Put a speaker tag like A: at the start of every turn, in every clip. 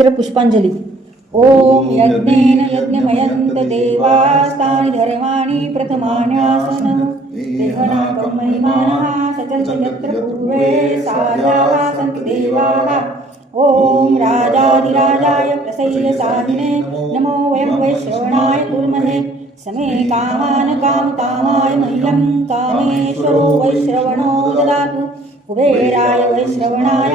A: मंत्र पुष्पांजली। ओम यज्ञेन यज्ञमयंत देवास्तानि धर्माणि प्रथमान्यासन। पूर्वे साध्याः सन्ति देवाः। ॐ राजाधिराजाय नमो वयं वैश्रवणाय कुर्महे। समे कामान् कामकामाय मह्यं कामेश्वरो वैश्रवणो ददातु। कुबेराय वैश्रवणाय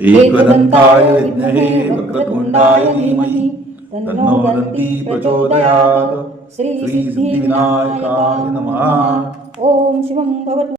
B: एकदन्ताय विद्महे वक्रतुण्डाय धीमहि तन्नो दन्ती प्रचोदयात् श्रीसिद्धिविनायकाय नमः।
A: ॐ शिवं भवतु।